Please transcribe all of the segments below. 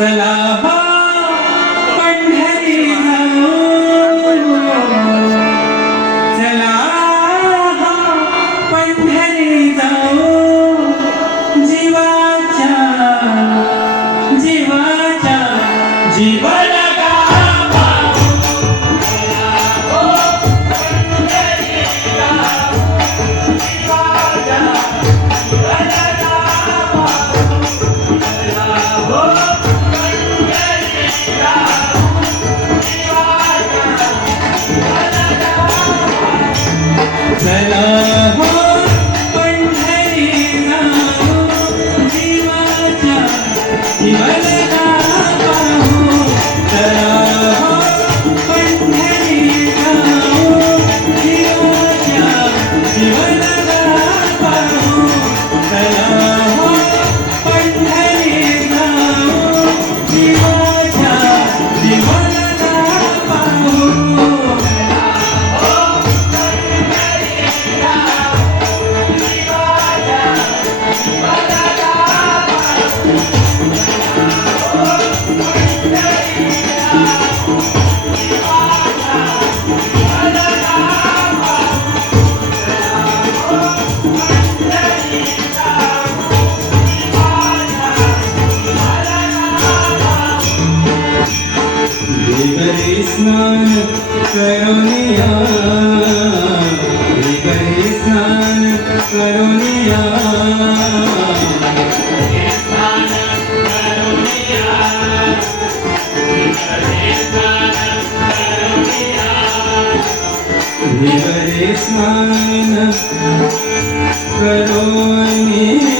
वाचला पंढरी चला पंढरी जाऊ. जीवाच्या जीवाच्या जीवा 在哪 करे स्नान करुणिया। करोणी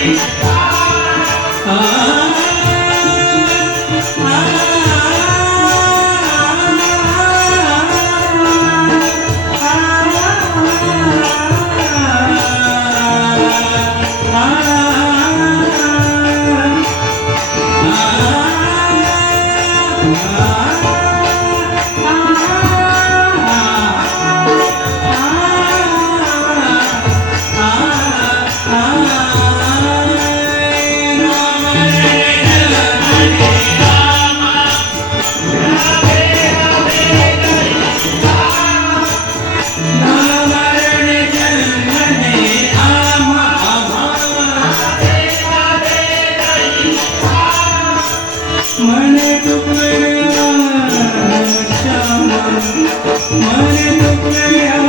Thanks. मन टुकड्या श्याम